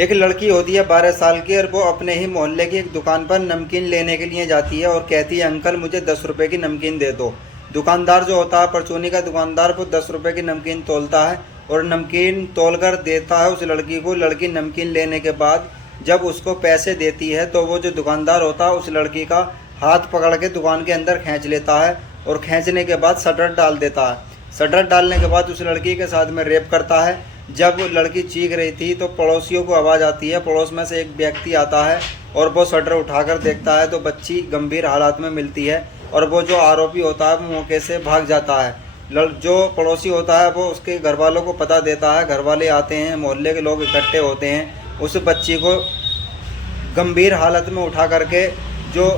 एक लड़की होती है 12 साल की और वो अपने ही मोहल्ले की एक दुकान पर नमकीन लेने के लिए जाती है और कहती है अंकल मुझे 10 रुपए की नमकीन दे दो। दुकानदार जो होता है परचूनी का दुकानदार, वो 10 रुपए की नमकीन तोलता है और नमकीन तोल कर देता है उस लड़की को। लड़की नमकीन लेने के बाद जब उसको पैसे देती है तो वो जो दुकानदार होता है उस लड़की का हाथ पकड़ के दुकान के अंदर खींच लेता है और खींचने के बाद शटर डाल देता है। शटर डालने के बाद उस लड़की के साथ में रेप करता है। जब लड़की चीख रही थी तो पड़ोसियों को आवाज़ आती है, पड़ोस में से एक व्यक्ति आता है और वो शटर उठाकर देखता है तो बच्ची गंभीर हालात में मिलती है और वो जो आरोपी होता है वो मौके से भाग जाता है। जो पड़ोसी होता है वो उसके घर वालों को पता देता है, घर वाले आते हैं, मोहल्ले के लोग इकट्ठे होते हैं, उस बच्ची को गंभीर हालत में उठा करके जो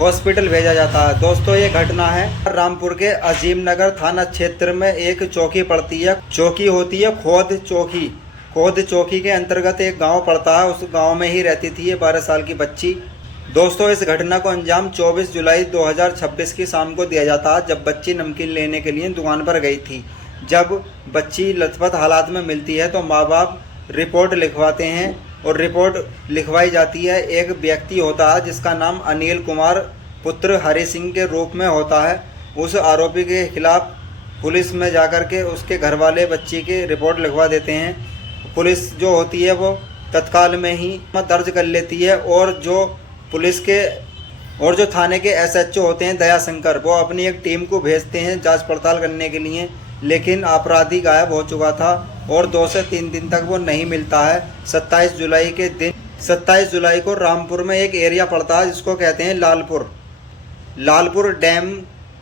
हॉस्पिटल भेजा जाता है। दोस्तों ये घटना है रामपुर के अजीम नगर थाना क्षेत्र में एक चौकी पड़ती है। चौकी होती है खोद चौकी। खोद चौकी के अंतर्गत एक गांव पड़ता है, उस गांव में ही रहती थी ये 12 साल की बच्ची। दोस्तों इस घटना को अंजाम 24 जुलाई 2026 की शाम को दिया जाता है, जब बच्ची नमकीन लेने के लिए दुकान पर गई थी। जब बच्ची लथपथ हालात में मिलती है तो माँ बाप रिपोर्ट लिखवाते हैं और रिपोर्ट लिखवाई जाती है। एक व्यक्ति होता है जिसका नाम अनिल कुमार पुत्र हरि सिंह के रूप में होता है। उस आरोपी के खिलाफ पुलिस में जाकर के उसके घर वाले बच्ची की रिपोर्ट लिखवा देते हैं। पुलिस जो होती है वो तत्काल में ही दर्ज कर लेती है और जो थाने के एसएचओ होते हैं दया शंकर, वो अपनी एक टीम को भेजते हैं जांच पड़ताल करने के लिए, लेकिन अपराधी गायब हो चुका था और 2 से 3 दिन तक वो नहीं मिलता है। 27 जुलाई को रामपुर में एक एरिया पड़ता है जिसको कहते हैं लालपुर डैम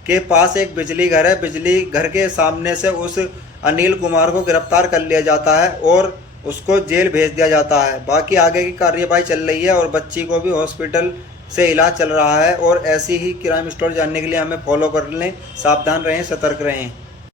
के पास एक बिजली घर है। बिजली घर के सामने से उस अनिल कुमार को गिरफ्तार कर लिया जाता है और उसको जेल भेज दिया जाता है। बाकी आगे की कार्यवाही चल रही है और बच्ची को भी हॉस्पिटल से इलाज चल रहा है। और ऐसी ही क्राइम स्टोरी जानने के लिए हमें फॉलो कर लें। सावधान रहें, सतर्क रहें।